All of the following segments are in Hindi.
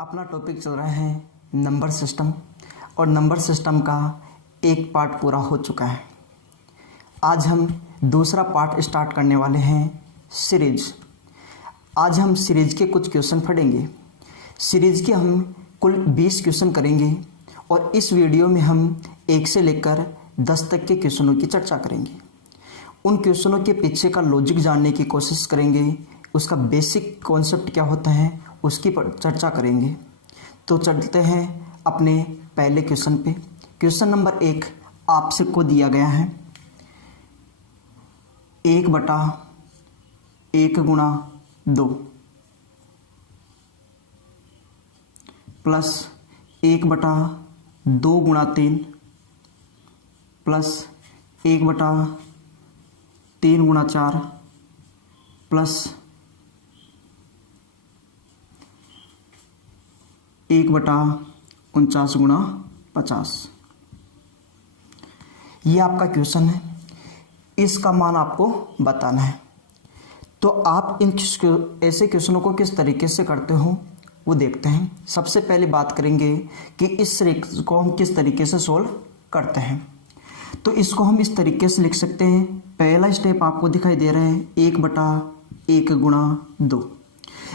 अपना टॉपिक चल रहा है नंबर सिस्टम और नंबर सिस्टम का एक पार्ट पूरा हो चुका है। आज हम दूसरा पार्ट स्टार्ट करने वाले हैं सीरीज। आज हम सीरीज के कुछ क्वेश्चन पढ़ेंगे। सीरीज के हम कुल 20 क्वेश्चन करेंगे और इस वीडियो में हम 1 से लेकर 10 तक के क्वेश्चनों की चर्चा करेंगे। उन क्वेश्चनों के पीछे का लॉजिक जानने की कोशिश करेंगे, उसका बेसिक कॉन्सेप्ट क्या होता है उसकी चर्चा करेंगे। तो चलते हैं अपने पहले क्वेश्चन पे। क्वेश्चन नंबर 1 आपसे को दिया गया है 1/1 गुणा 2 प्लस 1/2 गुणा 3 प्लस 1/3 गुणा 4 प्लस 1/49 गुणा 50। ये आपका क्वेश्चन है, इसका मान आपको बताना है। तो आप इन ऐसे क्वेश्चनों को किस तरीके से करते हो वो देखते हैं। सबसे पहले बात करेंगे कि इस सीरीज को हम किस तरीके से सोल्व करते हैं। तो इसको हम इस तरीके से लिख सकते हैं। पहला स्टेप आपको दिखाई दे रहा है 1/1 गुणा 2।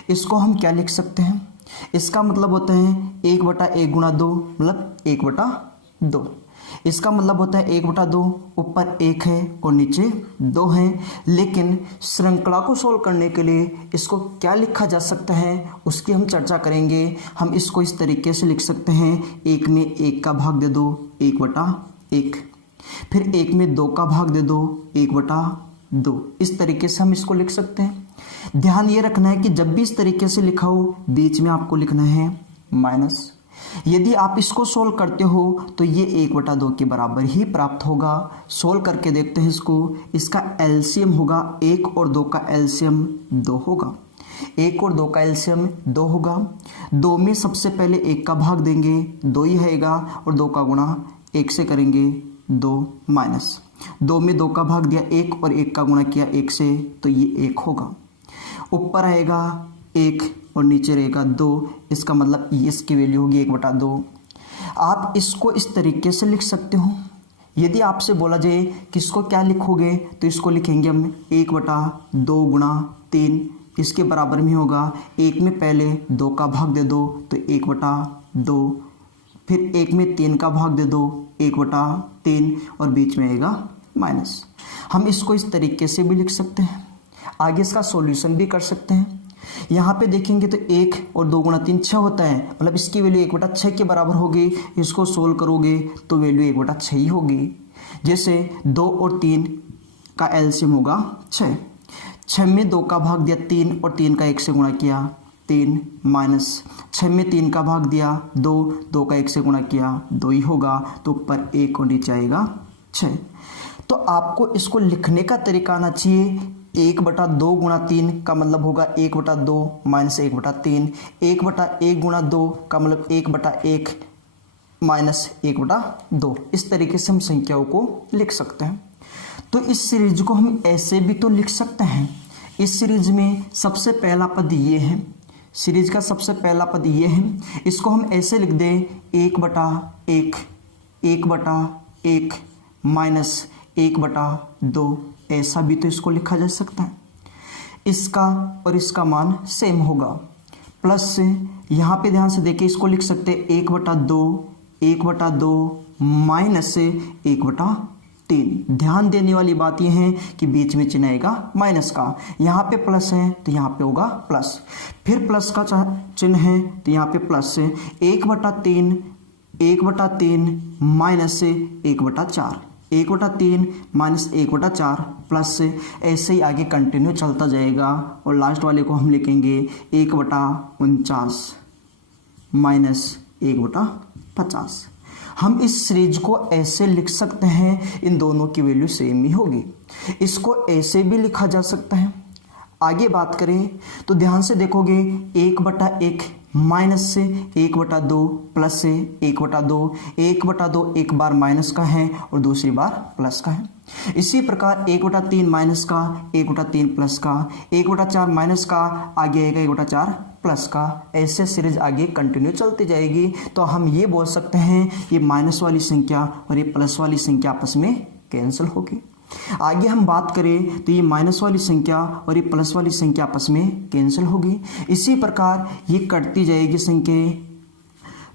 इसको हम क्या लिख सकते हैं, इसका मतलब होता है 1/1 गुणा 2 मतलब 1/2। इसका मतलब होता है 1/2, ऊपर 1 है और नीचे 2 है। लेकिन श्रृंखला को सोल्व करने के लिए इसको क्या लिखा जा सकता है उसकी हम चर्चा करेंगे। हम इसको इस तरीके से लिख सकते हैं 1 में 1 का भाग दे दो 1/1, फिर 1 में 2 का भाग दे दो 1/2। इस तरीके से हम इसको लिख सकते हैं। ध्यान ये रखना है कि जब भी इस तरीके से लिखा हो बीच में आपको लिखना है माइनस। यदि आप इसको सोल्व करते हो तो ये 1/2 के बराबर ही प्राप्त होगा। सोल्व करके देखते हैं इसको। इसका एलसीएम होगा 1 और 2 का एलसीएम 2 होगा। 1 और 2 का एलसीएम 2 होगा। 2 में सबसे पहले 1 का भाग देंगे 2 ही आएगा और 2 का गुणा 1 से करेंगे 2 माइनस 2 में 2 का भाग दिया 1 और 1 का गुणा किया 1 से तो ये 1 होगा। ऊपर आएगा 1 और नीचे रहेगा 2। इसका मतलब इसकी वैल्यू होगी 1/2। आप इसको इस तरीके से लिख सकते हो। यदि आपसे बोला जाए कि इसको क्या लिखोगे तो इसको लिखेंगे हम 1/2 गुणा 3। इसके बराबर में होगा 1 में पहले 2 का भाग दे दो तो 1/2, फिर 1 में 3 का भाग दे दो 1/3 और बीच में आएगा माइनस। हम इसको इस तरीके से भी लिख सकते हैं। आगे इसका सॉल्यूशन भी कर सकते हैं। यहाँ पे देखेंगे तो 1 और 2 गुणा 3 6 होता है, मतलब इसकी वैल्यू 1/6 के बराबर होगी। इसको सोल्व करोगे तो वैल्यू 1/6 ही होगी। जैसे 2 और 3 का एलसीएम होगा 6। 6 में 2 का भाग दिया 3 और 3 का 1 से गुणा किया 3 माइनस 6 में 3 का भाग दिया 2 का 1 से गुणा किया 2 ही होगा। तो ऊपर 1 और नीचे आएगा 6। तो आपको इसको लिखने का तरीका आना चाहिए। 1/2 गुणा 3 का मतलब होगा 1/2 माइनस 1/3। 1/1 गुणा 2 का मतलब 1/1 माइनस 1/2। इस तरीके से हम संख्याओं को लिख सकते हैं। तो इस सीरीज को हम ऐसे भी तो लिख सकते हैं। इस सीरीज में सबसे पहला पद ये है, सीरीज का सबसे पहला पद ये है। इसको हम ऐसे लिख दें 1/1 माइनस 1/2। ऐसा भी तो इसको लिखा जा सकता है। इसका और इसका मान सेम होगा। प्लस से यहाँ पे ध्यान से देखिए इसको लिख सकते हैं 1/2 माइनस से 1/3। ध्यान देने वाली बात यह है कि बीच में चिन्ह आएगा माइनस का। यहाँ पे प्लस है तो यहाँ पे होगा प्लस, फिर प्लस का चिन्ह है तो यहाँ पे प्लस है 1/3 माइनस से 1/4। 1/3 माइनस 1/4 प्लस से ऐसे ही आगे कंटिन्यू चलता जाएगा और लास्ट वाले को हम लिखेंगे 1/49 माइनस 1/50। हम इस सीरीज को ऐसे लिख सकते हैं, इन दोनों की वैल्यू सेम ही होगी। इसको ऐसे भी लिखा जा सकता है। आगे बात करें तो ध्यान से देखोगे 1/1 माइनस से 1/2 प्लस से 1/2। 1/2 एक बार माइनस का है और दूसरी बार प्लस का है। इसी प्रकार 1/3 माइनस का, 1/3 प्लस का, 1/4 माइनस का, आगे आएगा 1/4 प्लस का, ऐसे सीरीज आगे कंटिन्यू चलती जाएगी। तो हम ये बोल सकते हैं ये माइनस वाली संख्या और ये प्लस वाली संख्या आपस में कैंसिल होगी। आगे हम बात करें तो ये माइनस वाली संख्या और ये प्लस वाली संख्या आपस में कैंसिल होगी। इसी प्रकार ये कटती जाएगी संख्या।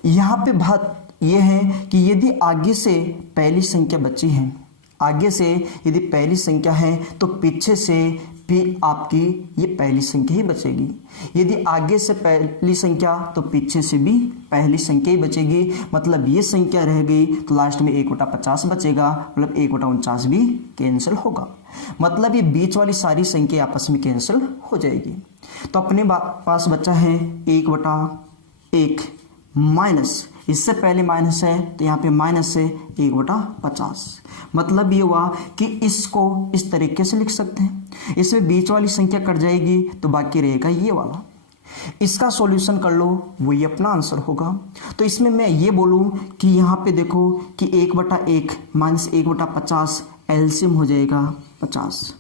यहाँ पे बात ये है कि यदि आगे से पहली संख्या बची है, आगे से यदि पहली संख्या है तो पीछे से भी आपकी ये पहली संख्या ही बचेगी। यदि आगे से पहली संख्या तो पीछे से भी पहली संख्या ही बचेगी। मतलब ये संख्या रह गई तो लास्ट में 1/50 बचेगा, मतलब 1/49 भी कैंसिल होगा। मतलब ये बीच वाली सारी संख्या आपस में कैंसिल हो जाएगी। तो अपने पास बचा है 1/1 माइनस, इससे पहले माइनस है तो यहाँ पे माइनस है 1/50। मतलब ये हुआ कि इसको इस तरीके से लिख सकते हैं, इसमें बीच वाली संख्या कट जाएगी तो बाकी रहेगा ये वाला। इसका सॉल्यूशन कर लो, वही अपना आंसर होगा। तो इसमें मैं ये बोलूँ कि यहाँ पे देखो कि 1/1 माइनस 1/50 एलसीएम हो जाएगा 50।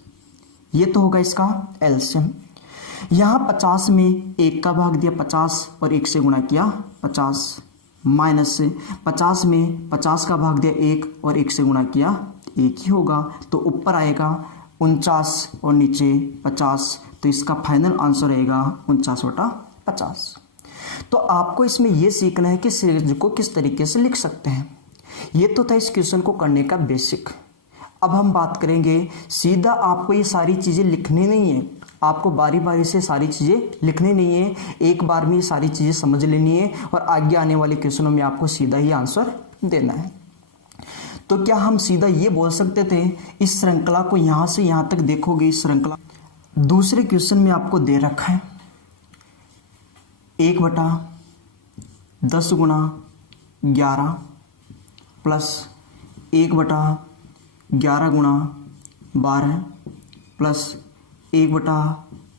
ये तो होगा इसका एलसीएम। यहाँ 50 में 1 का भाग दिया 50 और 1 से गुणा किया 50, माइनस 50 में 50 का भाग दिया 1 और 1 से गुणा किया 1 ही होगा। तो ऊपर आएगा 49 और नीचे 50। तो इसका फाइनल आंसर रहेगा 49/50। तो आपको इसमें यह सीखना है कि सीरीज को किस तरीके से लिख सकते हैं। ये तो था इस क्वेश्चन को करने का बेसिक। अब हम बात करेंगे, सीधा आपको ये सारी चीज़ें लिखनी नहीं है, आपको बारी बारी से सारी चीज़ें लिखनी नहीं है, एक बार में ये सारी चीज़ें समझ लेनी है और आगे आने वाले क्वेश्चनों में आपको सीधा ही आंसर देना है। तो क्या हम सीधा ये बोल सकते थे, इस श्रृंखला को यहाँ से यहाँ तक देखोगे, इस श्रृंखला दूसरे क्वेश्चन में आपको दे रखा है 1/10 × 11 प्लस 1/11 × 12 प्लस 1/12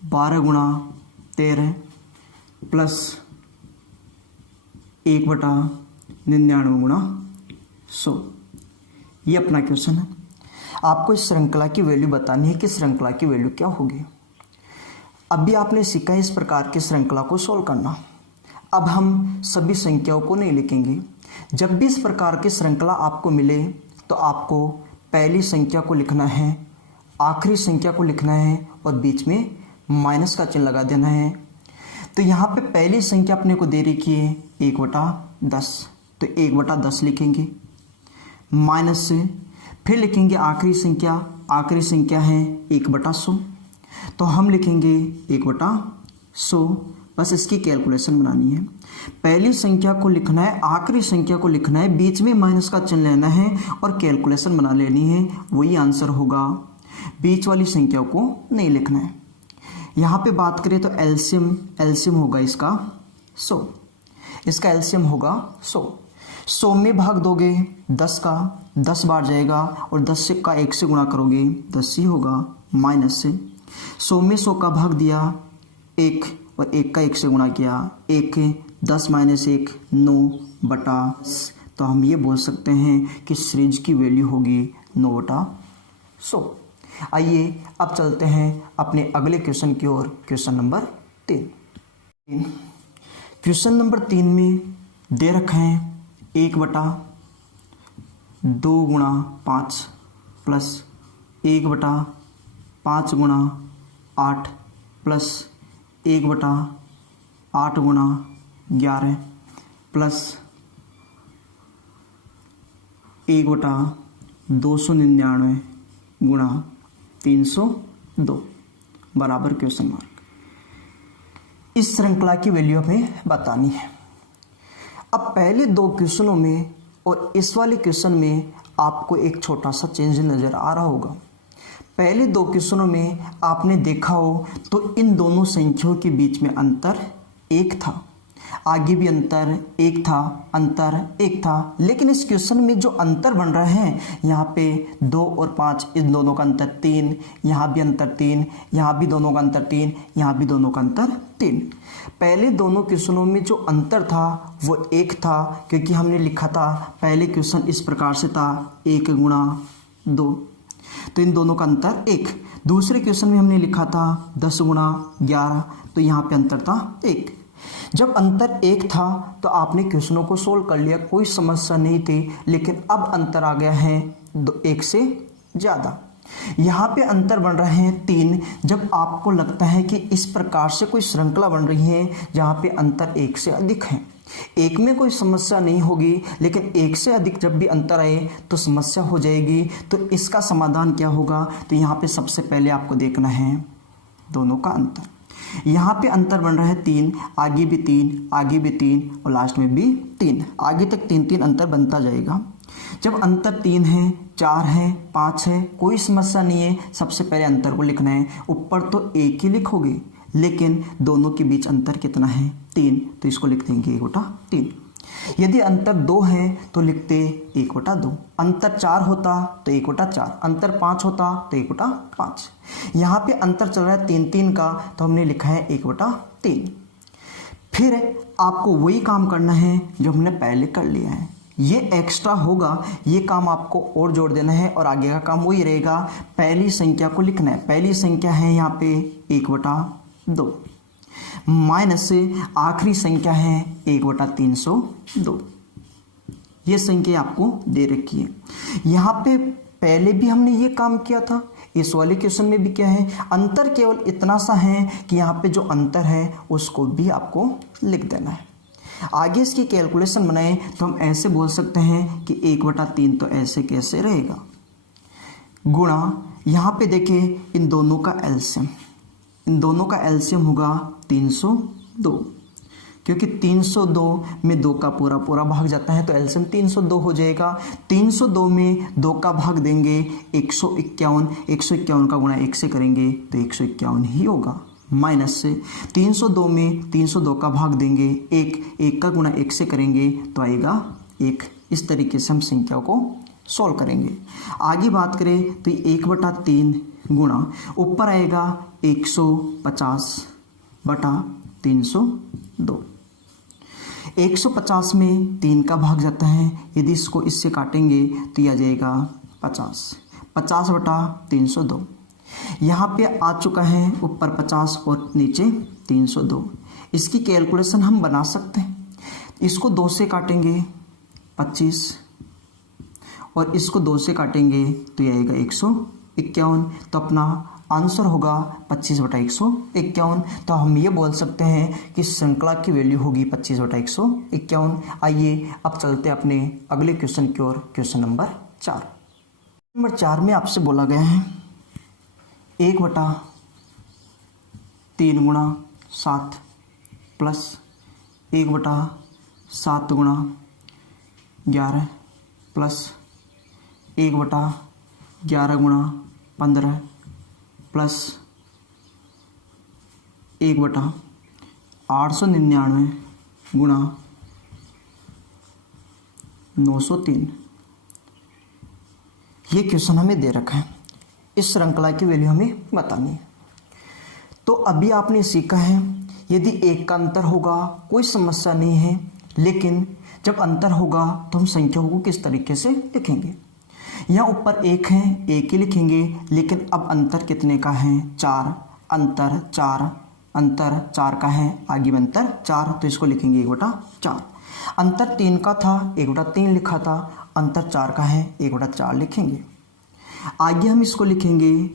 × 13 प्लस 1/99 × 100। ये अपना क्वेश्चन है। आपको इस श्रृंखला की वैल्यू बतानी है कि श्रृंखला की वैल्यू क्या होगी। अभी आपने सीखा है इस प्रकार की श्रृंखला को सॉल्व करना। अब हम सभी संख्याओं को नहीं लिखेंगे। जब भी इस प्रकार की श्रृंखला आपको मिले तो आपको पहली संख्या को लिखना है, आखिरी संख्या को लिखना है और बीच में माइनस का चिन्ह लगा देना है। तो यहाँ पे पहली संख्या अपने को दे रखी है 1/10, तो 1/10 लिखेंगे, माइनस से फिर लिखेंगे आखिरी संख्या है 1/100, तो हम लिखेंगे 1/100। बस इसकी कैलकुलेशन बनानी है। पहली संख्या को लिखना है, आखिरी संख्या को लिखना है, बीच में माइनस का चिन्ह लेना है और कैलकुलेशन बना लेनी है, वही आंसर होगा। बीच वाली संख्या को नहीं लिखना है। यहाँ पे बात करें तो एलसीएम होगा इसका 100, इसका एलसीएम होगा 100। 100 में भाग दोगे 10 का, 10 बार जाएगा और 10 का 1 से गुणा करोगे 10 ही होगा, माइनस से 100 में 100 का भाग दिया 1 और 1 का 1 से गुणा किया 1, 10 - 1 9/10। तो हम ये बोल सकते हैं कि सीरीज की वैल्यू होगी 9/100। आइए अब चलते हैं अपने अगले क्वेश्चन की ओर, क्वेश्चन नंबर 3। क्वेश्चन नंबर 3 में दे रखे हैं 1/2 × 5 प्लस 1/5 × 8 प्लस 1/8 × 11 प्लस 1/299 × 302 बराबर क्वेश्चन मार्क। इस श्रृंखला की वैल्यू हमें बतानी है। अब पहले दो क्वेश्चनों में और इस वाले क्वेश्चन में आपको एक छोटा सा चेंज नज़र आ रहा होगा। पहले दो क्वेश्चनों में आपने देखा हो तो इन दोनों संख्याओं के बीच में अंतर 1 था, आगे भी अंतर 1 था, अंतर 1 था। लेकिन इस क्वेश्चन में जो अंतर बन रहे हैं, यहाँ पे 2 और 5, इन दोनों का अंतर 3, यहाँ भी अंतर 3, यहाँ भी दोनों का अंतर 3, यहाँ भी दोनों का अंतर 3। पहले दोनों क्वेश्चनों में जो अंतर था वो 1 था, क्योंकि हमने लिखा था पहले क्वेश्चन इस प्रकार से था 1 × 2, तो इन दोनों का अंतर 1। दूसरे क्वेश्चन में हमने लिखा था 10 × 11, तो यहाँ पे अंतर था 1। जब अंतर 1 था तो आपने क्वेश्चनों को सोल्व कर लिया, कोई समस्या नहीं थी। लेकिन अब अंतर आ गया है 1 से ज़्यादा। यहाँ पे अंतर बन रहे हैं 3। जब आपको लगता है कि इस प्रकार से कोई श्रृंखला बन रही है जहाँ पे अंतर 1 से अधिक है, 1 में कोई समस्या नहीं होगी, लेकिन 1 से अधिक जब भी अंतर आए तो समस्या हो जाएगी। तो इसका समाधान क्या होगा? तो यहाँ पे सबसे पहले आपको देखना है दोनों का अंतर। यहाँ पे अंतर बन रहा है 3, आगे भी 3, आगे भी 3 और लास्ट में भी 3, आगे तक 3 अंतर बनता जाएगा। जब अंतर 3 है, 4 है, 5 है, कोई समस्या नहीं है। सबसे पहले अंतर को लिखना है। ऊपर तो 1 ही लिखोगे, लेकिन दोनों के बीच अंतर कितना है? 3, तो इसको लिख देंगे 1/3। यदि अंतर 2 है तो लिखते 1/2। अंतर 4 होता तो 1/4, अंतर 5 होता तो 1/5। यहाँ पे अंतर चल रहा है 3 का, तो हमने लिखा है 1/3। फिर आपको वही काम करना है जो हमने पहले कर लिया है। ये एक्स्ट्रा होगा, ये काम आपको और जोड़ देना है और आगे का काम वही रहेगा। पहली संख्या को लिखना है। पहली संख्या है यहाँ पे 1/2 माइनस आखिरी संख्या है 1/302। ये संख्या आपको दे रखी है। यहाँ पे पहले भी हमने ये काम किया था, इस वाले क्वेश्चन में भी क्या है, अंतर केवल इतना सा है कि यहाँ पे जो अंतर है उसको भी आपको लिख देना है। आगे इसकी कैलकुलेशन बनाएं तो हम ऐसे बोल सकते हैं कि 1/3 तो ऐसे कैसे रहेगा, गुणा यहाँ पे देखिए इन दोनों का एलसीएम, इन दोनों का एलसीएम होगा 302, क्योंकि 302 में 2 का पूरा पूरा भाग जाता है तो एलसीएम 302 हो जाएगा। 302 में 2 का भाग देंगे 151, 151 का गुणा 1 से करेंगे तो 151 ही होगा। माइनस से 302 में 302 का भाग देंगे 1 का गुणा 1 से करेंगे तो आएगा 1। इस तरीके से हम संख्याओं को सॉल्व करेंगे। आगे बात करें तो 1/3 गुणा ऊपर आएगा 150/302। 150 में 3 का भाग जाता है, यदि इसको इससे काटेंगे तो यह आ जाएगा 50, 50/302। यहाँ पे आ चुका है ऊपर 50 और नीचे 302। इसकी कैलकुलेशन हम बना सकते हैं। इसको 2 से काटेंगे 25 और इसको 2 से काटेंगे तो ये आएगा 151। तो अपना आंसर होगा 25/151। तो हम ये बोल सकते हैं कि श्रृंखला की वैल्यू होगी 25/151। आइए अब चलते अपने अगले क्वेश्चन की ओर। Question number 4। नंबर 4 में आपसे बोला गया है 1/3 गुणा 7 प्लस 1/7 गुणा 11 प्लस 1/11 गुणा 15 प्लस 1/899 गुणा 903। ये क्वेश्चन हमें दे रखा है। इस श्रृंखला की वैल्यू हमें बतानी है। तो अभी आपने सीखा है यदि 1 का अंतर होगा कोई समस्या नहीं है, लेकिन जब अंतर होगा तो हम संख्याओं को किस तरीके से लिखेंगे। यहाँ ऊपर 1 है, 1 ही लिखेंगे, लेकिन अब अंतर कितने का है? 4। अंतर 4 का है, आगे में अंतर 4 तो इसको लिखेंगे 1/4। अंतर 3 का था, 1/3 लिखा था, अंतर 4 का है, 1/4 लिखेंगे। आगे हम इसको लिखेंगे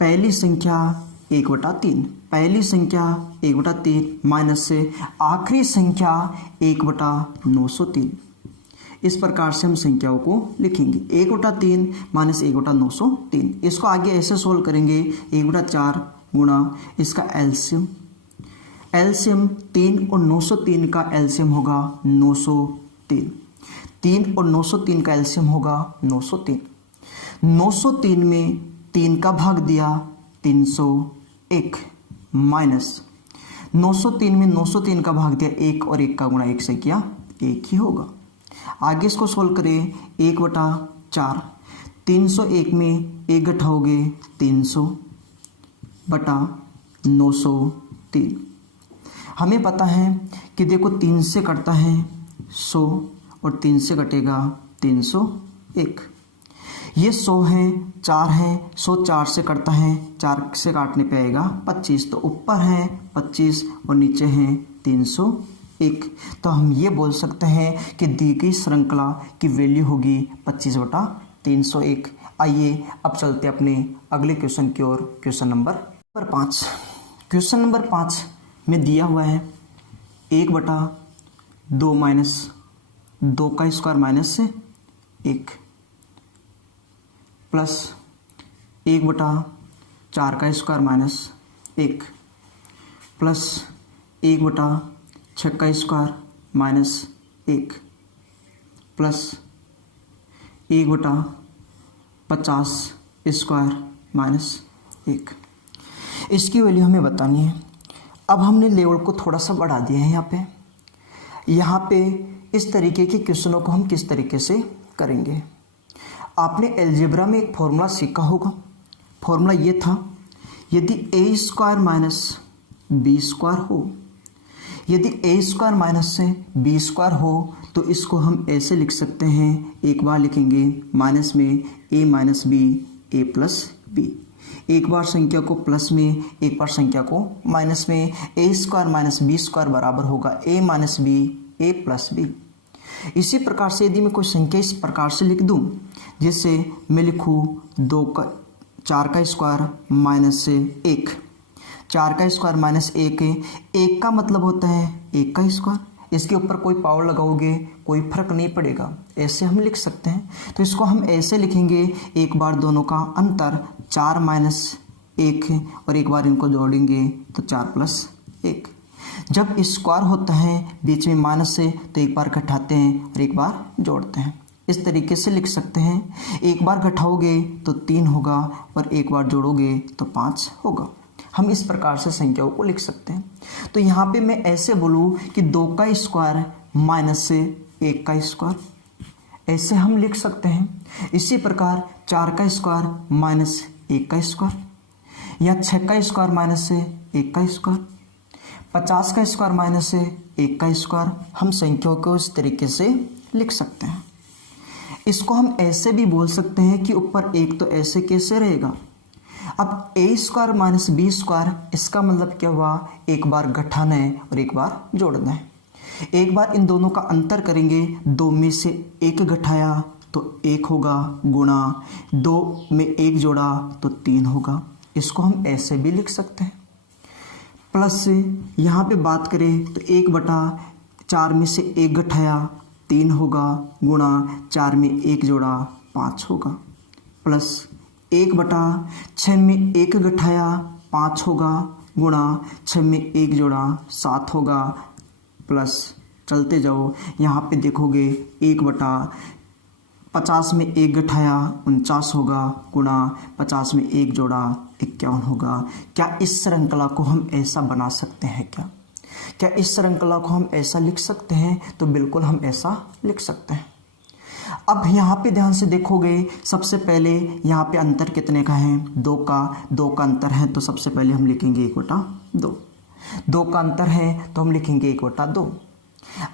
पहली संख्या 1/3, पहली संख्या 1/3 माइनस से आखिरी संख्या 1/903। इस प्रकार से हम संख्याओं को लिखेंगे 1/3 माइनस 1/903। इसको आगे ऐसे सोल्व करेंगे 1/4 गुणा इसका एलसीएम, एलसीएम 3 और 903 का एलसीएम होगा 903। 3 और 903 का एलसीएम होगा 903। 903 में 3 का भाग दिया 301 माइनस 903 में 903 का भाग दिया 1 और 1 का गुणा 1 से किया 1 ही होगा। आगे इसको सोल्व करें 1/4। 301 में 1 घटाओगे 300/903। हमें पता है कि देखो 3 से कटता है 100 और 3 से कटेगा 301। ये 100 है, 4 है, 100 4 से कटता है, 4 से काटने पे आएगा 25। तो ऊपर है 25 और नीचे है 301। तो हम ये बोल सकते हैं कि दी गई श्रृंखला की वैल्यू होगी 25/301। आइए अब चलते अपने अगले क्वेश्चन की ओर। Question number 5। क्वेश्चन नंबर 5 में दिया हुआ है 1/2 माइनस 2 का स्क्वायर माइनस 1 प्लस 1/4 का स्क्वायर माइनस 1 प्लस 1/6 का square minus 1 plus 1/50 square minus 1। इसकी वैल्यू हमें बतानी है। अब हमने लेवल को थोड़ा सा बढ़ा दिया है। यहाँ पे इस तरीके के क्वेश्चनों को हम किस तरीके से करेंगे। आपने अलजेब्रा में एक फॉर्मूला सीखा होगा। फॉर्मूला ये था, यदि a square minus B square हो, यदि a स्क्वायर माइनस से बी स्क्वायर हो तो इसको हम ऐसे लिख सकते हैं। एक बार लिखेंगे माइनस में a minus b a plus b, एक बार संख्या को प्लस में, एक बार संख्या को माइनस में। a square minus B square बराबर होगा a minus b a plus b. इसी प्रकार से यदि मैं कोई संख्या इस प्रकार से लिख दूं, जिससे मैं लिखूँ 4 का स्क्वायर माइनस 1, 4 का स्क्वायर माइनस 1 है। 1 का मतलब होता है 1 का स्क्वायर। इसके ऊपर कोई पावर लगाओगे कोई फर्क नहीं पड़ेगा, ऐसे हम लिख सकते हैं। तो इसको हम ऐसे लिखेंगे, एक बार दोनों का अंतर 4 माइनस 1 है और एक बार इनको जोड़ेंगे तो 4 प्लस 1। जब स्क्वायर होता है बीच में माइनस से तो एक बार घटाते हैं और एक बार जोड़ते हैं। इस तरीके से लिख सकते हैं। एक बार घटाओगे तो 3 होगा और एक बार जोड़ोगे तो 5 होगा। हम इस प्रकार से संख्याओं को लिख सकते हैं। तो यहाँ पे मैं ऐसे बोलूँ कि 2 का स्क्वायर माइनस 1 का स्क्वायर, ऐसे हम लिख सकते हैं। इसी प्रकार 4 का स्क्वायर माइनस 1 का स्क्वायर, या 6 का स्क्वायर माइनस 1 का स्क्वायर, 50 का स्क्वायर माइनस 1 का स्क्वायर, हम संख्याओं को इस तरीके से लिख सकते हैं। इसको हम ऐसे भी बोल सकते हैं कि ऊपर 1 तो ऐसे कैसे रहेगा। अब a square minus B square, इसका मतलब क्या हुआ, एक बार घटाना है और एक बार जोड़ना है। एक बार इन दोनों का अंतर करेंगे, 2 में से 1 घटाया तो 1 होगा, गुणा 2 में 1 जोड़ा तो 3 होगा। इसको हम ऐसे भी लिख सकते हैं। प्लस यहाँ पे बात करें तो 1/4 में से 1 घटाया 3 होगा, गुणा 4 में 1 जोड़ा 5 होगा, प्लस 1/6 में 1 घटाया 5 होगा, गुणा 6 में 1 जोड़ा 7 होगा, प्लस चलते जाओ यहाँ पे देखोगे 1/50 में 1 घटाया 49 होगा, गुणा 50 में 1 जोड़ा 51 होगा। क्या इस श्रृंखला को हम ऐसा बना सकते हैं? क्या इस श्रृंखला को हम ऐसा लिख सकते हैं? तो बिल्कुल हम ऐसा लिख सकते हैं। अब यहाँ पे ध्यान से देखोगे, सबसे पहले यहाँ पे अंतर कितने का है, 2 का अंतर है। तो सबसे पहले हम लिखेंगे 1/2। 2 का अंतर है तो हम लिखेंगे 1/2।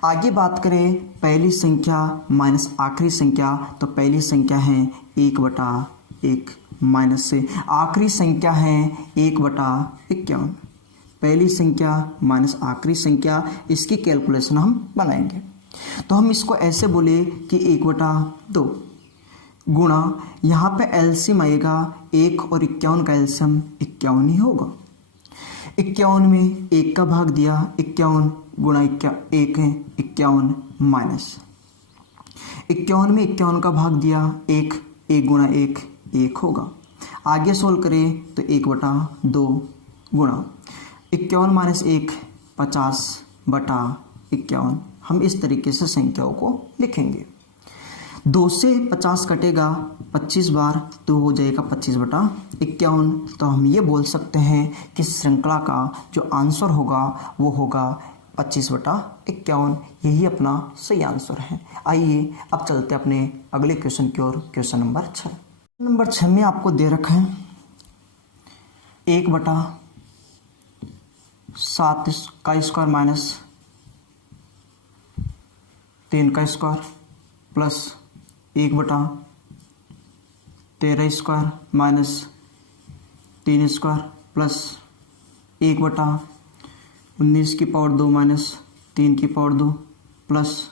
आगे बात करें पहली संख्या माइनस आखिरी संख्या, तो पहली संख्या है 1/1 माइनस से आखिरी संख्या है 1/51। पहली संख्या माइनस आखिरी संख्या, इसकी कैलकुलेशन हम बनाएंगे। तो हम इसको ऐसे बोले कि 1/2 गुणा, यहाँ पे एलसीएम आएगा 1 और 51 का एलसीएम 51 ही होगा। 51 में 1 का भाग दिया, 51 गुणा 1 है 51 माइनस 51 में 51 का भाग दिया 1 गुणा 1 होगा। आगे सोल्व करें तो 1/2 गुणा 51 माइनस 1 50/51। हम इस तरीके से संख्याओं को लिखेंगे। 2 से 50 कटेगा 25 बार तो हो जाएगा 25/51। तो हम ये बोल सकते हैं कि श्रृंखला का जो आंसर होगा वो होगा 25/51। यही अपना सही आंसर है। आइए अब चलते अपने अगले क्वेश्चन की ओर। Question number 6। नंबर 6 में आपको दे रखा है 1/7 का स्क्वायर माइनस 3 का square plus 1/13 square minus 3 square plus 19 की पावर 2 माइनस 3 की पावर 2 प्लस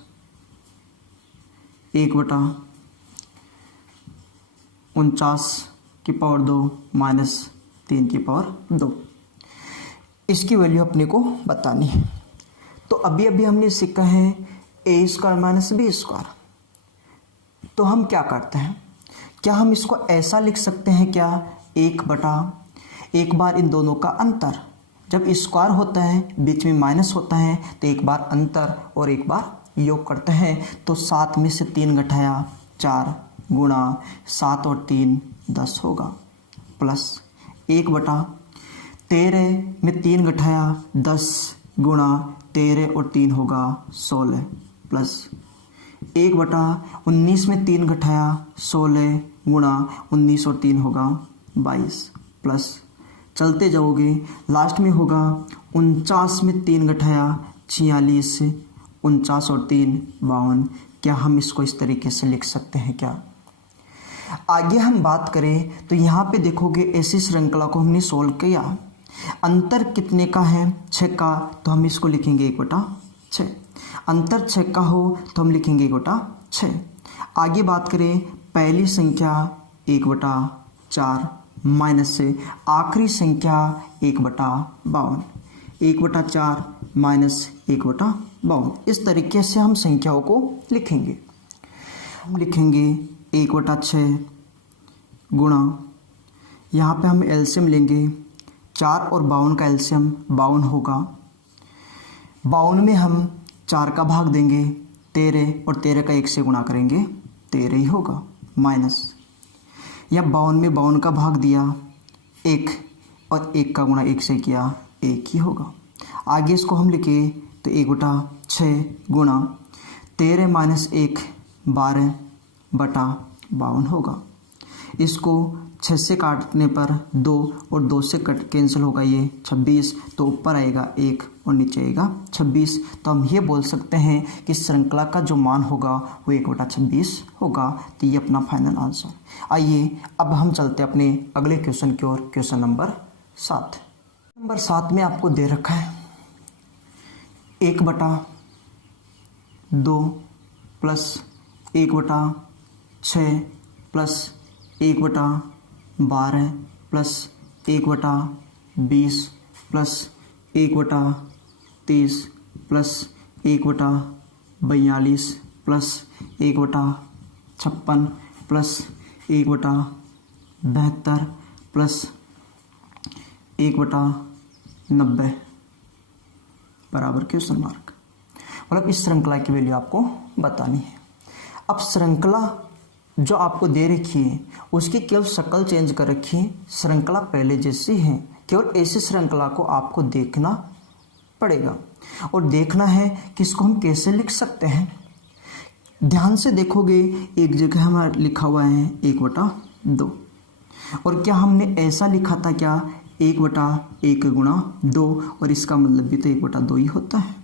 1/49 की पावर 2 माइनस 3 की पावर 2। इसकी वैल्यू अपने को बतानी है। तो अभी अभी हमने सीखा है ए स्क्वायर माइनस बी स्क्वायर। तो हम क्या करते हैं, क्या हम इसको ऐसा लिख सकते हैं क्या, 1 बार इन दोनों का अंतर, जब स्क्वायर होता है बीच में माइनस होता है तो एक बार अंतर और एक बार योग करते हैं। तो 7 में से 3 घटाया 4 गुणा 7 और 3 10 होगा, प्लस 1/13 में 3 घटाया 10 गुणा 13 और 3 होगा 16, प्लस 1/19 में 3 घटाया 16 गुणा 19 और 3 होगा 22, प्लस चलते जाओगे लास्ट में होगा 49 में 3 घटाया 46, 49 और 3 52। क्या हम इसको इस तरीके से लिख सकते हैं क्या? आगे हम बात करें तो यहाँ पे देखोगे ऐसी श्रृंखला को हमने सोल्व किया, अंतर कितने का है, 6 का, तो हम इसको लिखेंगे 1/6। अंतर 6 का हो तो हम लिखेंगे 1/6। आगे बात करें पहली संख्या 1/4 माइनस से आखिरी संख्या 1/52, 1/4 माइनस 1/52। इस तरीके से हम संख्याओं को लिखेंगे। हम लिखेंगे 1/6 गुणा, यहाँ पे हम एलसीएम लेंगे, 4 और 52 का एलसीएम 52 होगा। 52 में हम 4 का भाग देंगे 13 और 13 का 1 से गुणा करेंगे 13 ही होगा, माइनस या 52 में 52 का भाग दिया 1 और 1 का गुणा 1 से किया 1 ही होगा। आगे इसको हम लिखे तो 1/6 गुणा 13 माइनस 1 12/52 होगा। इसको 6 से काटने पर 2 और 2 से कट कैंसिल होगा ये 26, तो ऊपर आएगा 1 और नीचे आएगा 26। तो हम ये बोल सकते हैं कि श्रृंखला का जो मान होगा वो 1/26 होगा। तो ये अपना फाइनल आंसर। आइए अब हम चलते हैं अपने अगले क्वेश्चन की ओर, क्वेश्चन नंबर 7। नंबर 7 में आपको दे रखा है 1/2 plus 1/6 plus 1/12 plus 1/20 plus 1/30 plus 1/42 plus 1/56 plus 1/72 plus 1/90 बराबर क्वेश्चन मार्क। मतलब इस श्रृंखला की वैल्यू आपको बतानी है। अब श्रृंखला जो आपको दे रखी है उसकी केवल शक्ल चेंज कर रखी है, श्रृंखला पहले जैसी है, केवल ऐसी श्रृंखला को आपको देखना पड़ेगा और देखना है कि इसको हम कैसे लिख सकते हैं। ध्यान से देखोगे एक जगह हमारा लिखा हुआ है 1/2 और क्या हमने ऐसा लिखा था क्या 1/1 गुणा 2 और इसका मतलब भी तो 1/2 ही होता है।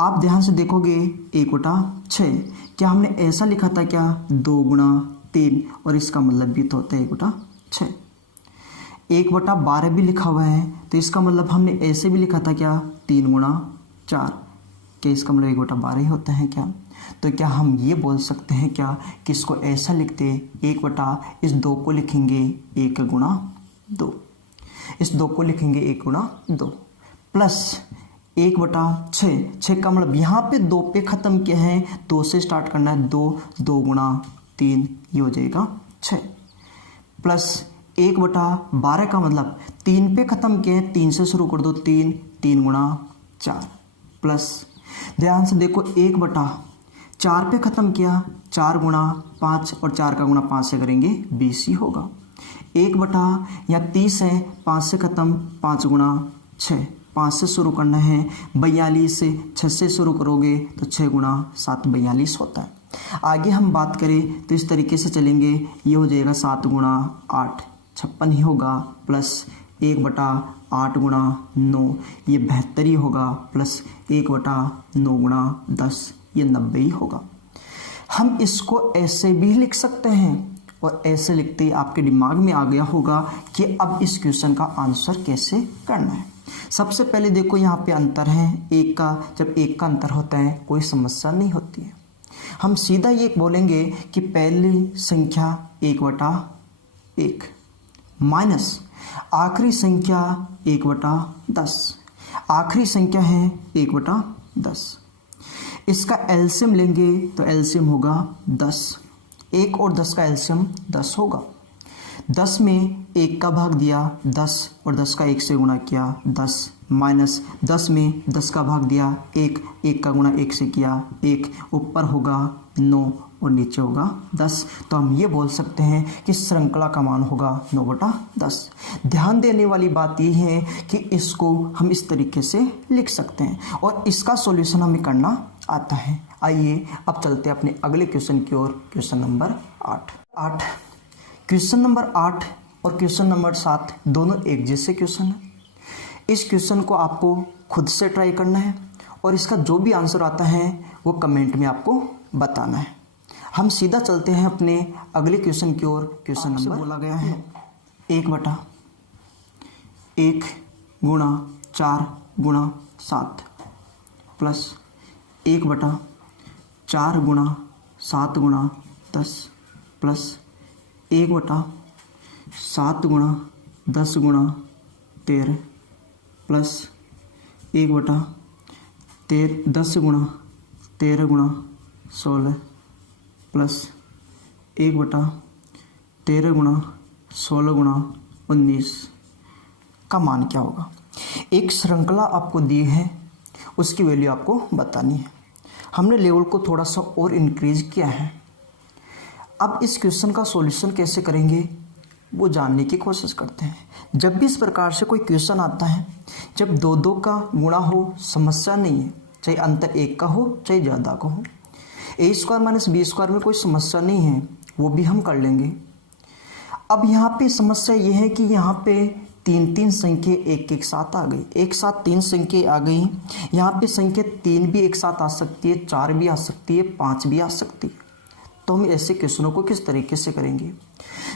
आप ध्यान से देखोगे 1/6 क्या हमने ऐसा लिखा था क्या 2 गुणा 3 और इसका मतलब भी तो होता है 1/6। 1/12 भी लिखा हुआ है तो इसका मतलब हमने ऐसे भी लिखा था क्या 3 गुणा 4, क्या इसका मतलब 1/12 ही होता है क्या? तो क्या हम ये बोल सकते हैं क्या कि इसको ऐसा लिखते 1/, इस 2 को लिखेंगे 1 गुणा 2, इस 2 को लिखेंगे 1 गुणा 2 प्लस 1/6, 6 का मतलब यहाँ पे 2 पे ख़त्म किया है, 2 से स्टार्ट करना है, 2 गुणा 3 ये हो जाएगा 6 प्लस 1/12 का मतलब 3 पे ख़त्म किया है, 3 से शुरू कर दो 3 गुणा 4 प्लस ध्यान से देखो 1/4 पे ख़त्म किया 4 गुणा 5 और 4 का गुणा 5 से करेंगे 20 ही होगा। 1/, या 30 है 5 से ख़त्म 5 गुणा 6, 5 से शुरू करना है 42 से 6 से शुरू करोगे तो 6 गुणा 7 42 होता है। आगे हम बात करें तो इस तरीके से चलेंगे, ये हो जाएगा 7 गुणा 8 56 ही होगा प्लस 1/8 गुणा 9 ये 72 ही होगा प्लस 1/9 गुणा 10 ये 90 ही होगा। हम इसको ऐसे भी लिख सकते हैं और ऐसे लिखते ही आपके दिमाग में आ गया होगा कि अब इस क्वेश्चन का आंसर कैसे करना है। सबसे पहले देखो यहाँ पे अंतर है एक का, जब एक का अंतर होता है कोई समस्या नहीं होती है। हम सीधा ये बोलेंगे कि पहली संख्या 1/1 माइनस आखिरी संख्या 1/10। आखिरी संख्या है 1/10। इसका एलसीएम लेंगे तो एलसीएम होगा 10। 1 और 10 का एलसीएम 10 होगा। 10 में 1 का भाग दिया 10 और 10 का 1 से गुणा किया 10 माइनस 10 में 10 का भाग दिया 1 का गुणा 1 से किया 1, ऊपर होगा 9 और नीचे होगा 10। तो हम ये बोल सकते हैं कि श्रृंखला का मान होगा 9/10। ध्यान देने वाली बात ये है कि इसको हम इस तरीके से लिख सकते हैं और इसका सॉल्यूशन हमें करना आता है। आइए अब चलते हैं अपने अगले क्वेश्चन की ओर। Question number 8। क्वेश्चन नंबर 8 और क्वेश्चन नंबर 7 दोनों एक जैसे क्वेश्चन है। इस क्वेश्चन को आपको खुद से ट्राई करना है और इसका जो भी आंसर आता है वो कमेंट में आपको बताना है। हम सीधा चलते हैं अपने अगले क्वेश्चन की ओर। क्वेश्चन नंबर बोला गया है 1/1 गुणा 4 गुणा 7 प्लस 1/4 गुणा 7 गुणा 10 प्लस 1/7 गुणा 10 गुणा 13 प्लस 1/10 गुणा 13 गुणा 16 प्लस 1/13 गुणा 16 गुणा 19 का मान क्या होगा। एक श्रृंखला आपको दी है, उसकी वैल्यू आपको बतानी है। हमने लेवल को थोड़ा सा और इंक्रीज किया है। अब इस क्वेश्चन का सॉल्यूशन कैसे करेंगे वो जानने की कोशिश करते हैं। जब भी इस प्रकार से कोई क्वेश्चन आता है, जब 2 का गुणा हो समस्या नहीं है, चाहे अंतर 1 का हो चाहे ज़्यादा का हो। a² - b² में कोई समस्या नहीं है, वो भी हम कर लेंगे। अब यहाँ पे समस्या ये है कि यहाँ पे 3 संख्या एक साथ आ गई, एक साथ 3 संख्या आ गई। यहाँ पे संख्या 3 भी एक साथ आ सकती है, 4 भी आ सकती है, 5 भी आ सकती है। तो हम ऐसे क्वेश्चनों को किस तरीके से करेंगे।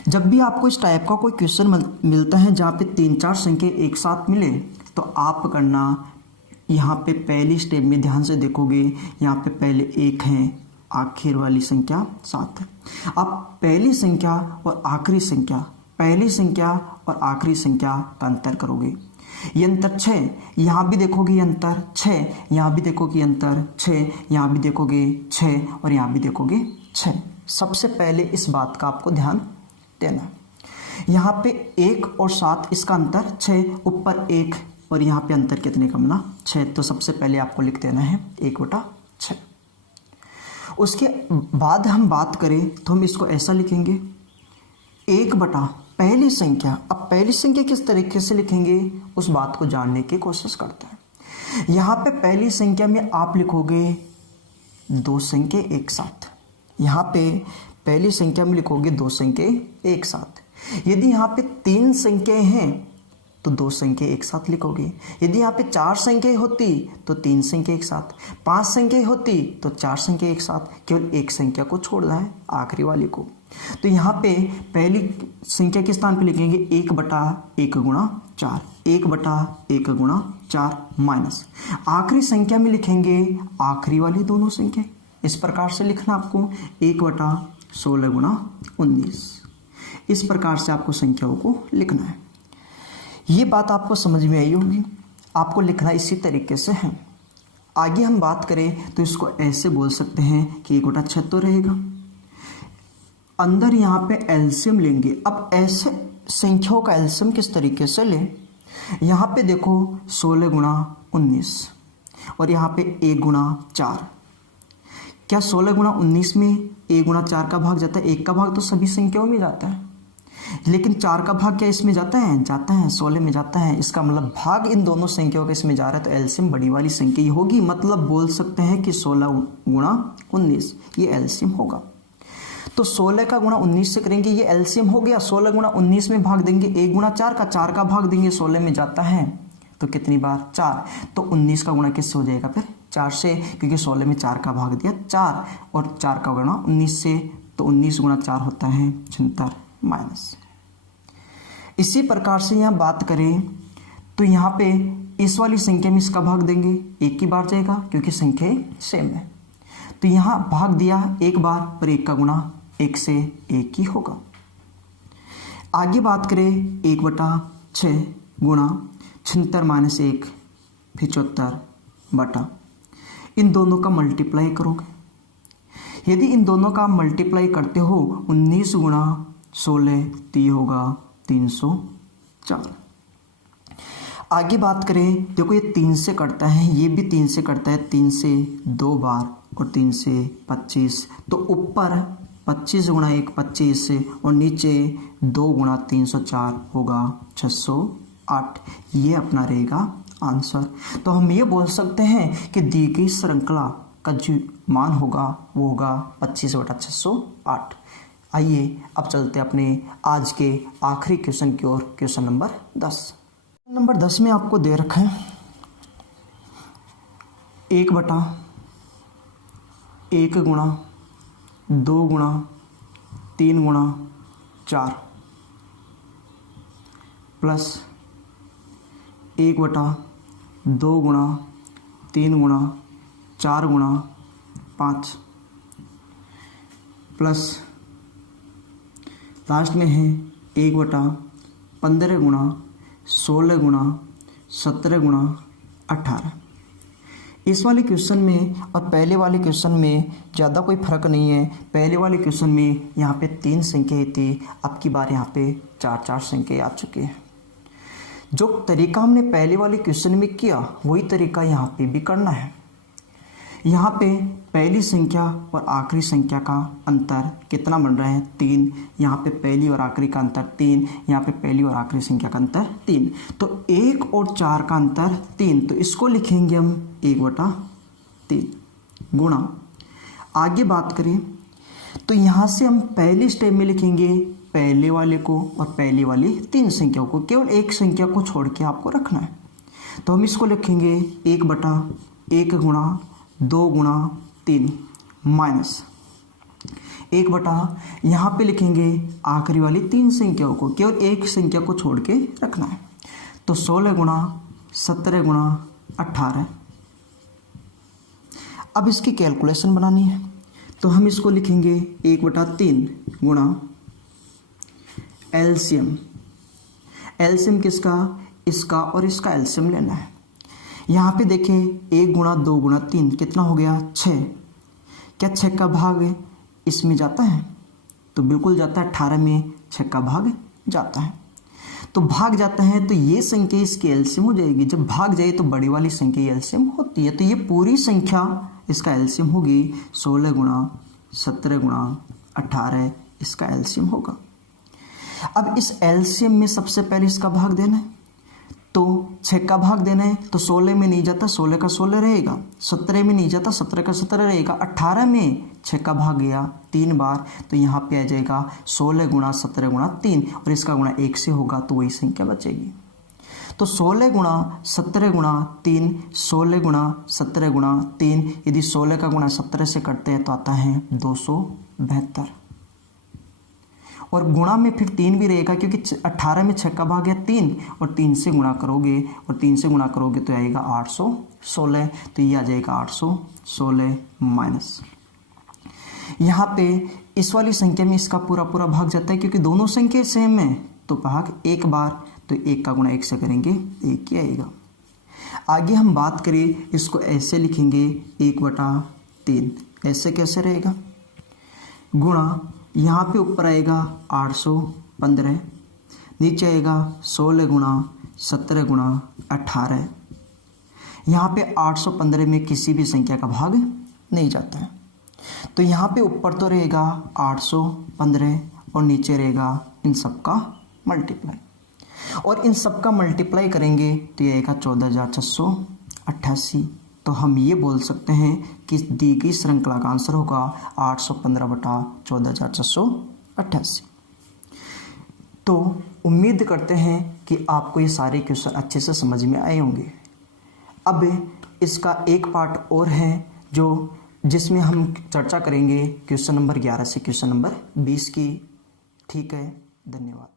जब भी आपको इस टाइप का कोई क्वेश्चन मिलता है जहाँ पे 3-4 संख्या एक साथ मिले, तो आप करना यहाँ पे पहली स्टेप में ध्यान से देखोगे, यहाँ पे पहले 1 है, आखिर वाली संख्या 7 है। आप पहली संख्या और आखिरी संख्या, पहली संख्या और आखिरी संख्या का अंतर करोगे। ये अंतर 6, यहाँ भी देखोगे ये अंतर 6, यहाँ भी देखोगे अंतर 6, यहाँ भी देखोगे 6 और यहाँ भी देखोगे 6। सबसे पहले इस बात का आपको ध्यान देना। यहाँ पे 1 और 7 इसका अंतर 6, ऊपर 1 और यहाँ पे अंतर कितने का मिला 6। तो सबसे पहले आपको लिख देना है 1/6। उसके बाद हम बात करें तो हम इसको ऐसा लिखेंगे 1/ पहली संख्या। अब पहली संख्या किस तरीके से लिखेंगे उस बात को जानने की कोशिश करते हैं। यहाँ पे पहली संख्या में आप लिखोगे 2 संख्या एक साथ। यहाँ पे पहली संख्या में लिखोगे 2 संख्या एक साथ। यदि यहाँ पे 3 संख्याएं हैं तो 2 संख्या एक साथ लिखोगे। यदि यहाँ पे 4 संख्याएं होती तो 3 संख्या एक साथ, 5 संख्याएं होती तो 4 संख्या एक साथ, केवल एक संख्या को छोड़ना है, आखिरी वाली को। तो यहाँ पे पहली संख्या के स्थान पे लिखेंगे 1/1 गुणा 4, 1/1 गुणा 4 माइनस आखिरी संख्या में लिखेंगे आखिरी वाली दोनों संख्या। इस प्रकार से लिखना आपको 1/16 गुणा 19। इस प्रकार से आपको संख्याओं को लिखना है। ये बात आपको समझ में आई होगी। आपको लिखना इसी तरीके से है। आगे हम बात करें तो इसको ऐसे बोल सकते हैं कि 1/6 तो रहेगा। अंदर यहाँ पे एलसीएम लेंगे। अब ऐसे संख्याओं का एलसीएम किस तरीके से लें। यहाँ पे देखो 16 गुणा 19 और यहाँ पे 1 गुणा 4। क्या 16 गुणा 19 में 1 गुणा 4 का भाग जाता है। 1 का भाग तो सभी संख्याओं में जाता है, लेकिन 4 का भाग क्या इसमें जाता है, जाता है 16 में जाता है। इसका मतलब भाग इन दोनों संख्याओं का इसमें जा रहा है, तो एलसीएम बड़ी वाली संख्या ही होगी। मतलब बोल सकते हैं कि 16 गुणा 19 ये एलसीएम होगा। तो 16 का गुणा 19 से करेंगे, ये एलसीएम हो गया। 16 गुणा 19 में भाग देंगे 1 गुणा 4 का, 4 का भाग देंगे 16 में जाता है तो कितनी बार 4। तो 19 का गुणा किससे हो जाएगा फिर 4 से, क्योंकि 16 में 4 का भाग दिया 4 और 4 का गुणा 19 से, तो 19 गुणा 4 होता है 76 माइनस। इसी प्रकार से यहाँ बात करें तो यहाँ पे इस वाली संख्या में इसका भाग देंगे, एक ही बार जाएगा क्योंकि संख्या सेम है। तो यहाँ भाग दिया एक बार, पर एक का गुणा एक से एक ही होगा। आगे बात करें 1/6 गुणा 76 - 1 75 बटा, इन दोनों का मल्टीप्लाई करोगे। यदि इन दोनों का मल्टीप्लाई करते हो 19 गुणा 16 तो ये होगा 304। आगे बात करें, देखो ये 3 से कटता है, ये भी 3 से कटता है, 3 से 2 बार और 3 से 25, तो ऊपर 25 गुणा 1 25 और नीचे 2 गुणा 304 होगा 608। ये अपना रहेगा आंसर। तो हम ये बोल सकते हैं कि दी गई श्रृंखला का जो मान होगा वो होगा 25/608। आइए अब चलते अपने आज के आखिरी क्वेश्चन की ओर, क्वेश्चन नंबर 10। नंबर 10 में आपको दे रखा है 1/1 गुणा 2 गुणा 3 गुणा 4 प्लस 1/2 गुणा 3 गुणा 4 गुणा 5 प्लस लास्ट में है 1/15 गुणा 16 गुणा 17 गुणा 18। इस वाले क्वेश्चन में और पहले वाले क्वेश्चन में ज़्यादा कोई फ़र्क नहीं है। पहले वाले क्वेश्चन में यहाँ पे 3 संख्याएँ थी, अब की बार यहाँ पे 4 संख्याएँ आ चुकी हैं। जो तरीका हमने पहले वाले क्वेश्चन में किया वही तरीका यहाँ पे भी करना है। यहाँ पे पहली संख्या और आखिरी संख्या का अंतर कितना बन रहा है 3, यहाँ पे पहली और आखिरी का अंतर 3, यहाँ पे पहली और आखिरी संख्या का अंतर 3, तो 1 और 4 का अंतर 3, तो इसको लिखेंगे हम 1/3 गुणा। आगे बात करें तो यहाँ से हम पहले स्टेप में लिखेंगे पहले वाले को और पहली वाली 3 संख्याओं को, केवल एक संख्या को छोड़ के आपको रखना है। तो हम इसको लिखेंगे 1/1 गुणा 2 गुणा 3 माइनस 1/, यहाँ पे लिखेंगे आखिरी वाली 3 संख्याओं को, केवल एक संख्या को छोड़ के रखना है। तो 16 गुणा 17 गुणा 18। अब इसकी कैलकुलेशन बनानी है, तो हम इसको लिखेंगे 1/3 गुणा एलसीएम। एलसीएम किसका, इसका और इसका एलसीएम लेना है। यहाँ पे देखें 1 गुणा 2 गुणा 3 कितना हो गया 6। क्या 6 का भाग इसमें जाता है? तो बिल्कुल जाता है, 18 में 6 का भाग जाता है। तो भाग जाता है तो ये संख्या इसकी एलसीएम हो जाएगी। जब भाग जाए तो बड़ी वाली संख्या एलसीएम होती है, तो ये पूरी संख्या इसका एलसीएम होगी 16 गुणा 17 गुणा 18 इसका एलसीएम होगा। अब इस एलसीएम में सबसे पहले इसका भाग देना है, तो 6 का भाग देना है, तो 16 में नहीं जाता 16 का 16 रहेगा, 17 में नहीं जाता 17 का 17 रहेगा, 18 में 6 का भाग गया 3 बार, तो यहाँ पे आ जाएगा 16 गुणा 17 गुणा 3 और इसका गुणा 1 से होगा तो वही संख्या बचेगी। तो 16 गुणा 17 गुणा 3, 16 गुणा 17 गुणा 3, यदि 16 का गुणा 17 से करते हैं तो आता है 272 और गुणा में फिर 3 भी रहेगा क्योंकि 18 में 6 का भाग है 3 और 3 से गुणा करोगे तो आएगा 816, तो ये आ जाएगा 816 माइनस। यहाँ पे इस वाली संख्या में इसका पूरा भाग जाता है क्योंकि दोनों संख्या सेम है, तो भाग एक बार, तो 1 का गुणा 1 से करेंगे 1 ही आएगा। आगे हम बात करें इसको ऐसे लिखेंगे 1/3, ऐसे कैसे रहेगा, गुणा यहाँ पे ऊपर आएगा 815, नीचे आएगा 16 गुणा 17 गुणा 18। यहाँ पे 815 में किसी भी संख्या का भाग नहीं जाता है, तो यहाँ पे ऊपर तो रहेगा 815 और नीचे रहेगा इन सब का मल्टीप्लाई, और इन सब का मल्टीप्लाई करेंगे तो ये आएगा 14,688। तो हम ये बोल सकते हैं कि दी गई श्रृंखला का आंसर होगा 815/14,688। तो उम्मीद करते हैं कि आपको ये सारे क्वेश्चन अच्छे से समझ में आए होंगे। अब इसका एक पार्ट और है जिसमें हम चर्चा करेंगे क्वेश्चन नंबर 11 से क्वेश्चन नंबर 20 की। ठीक है, धन्यवाद।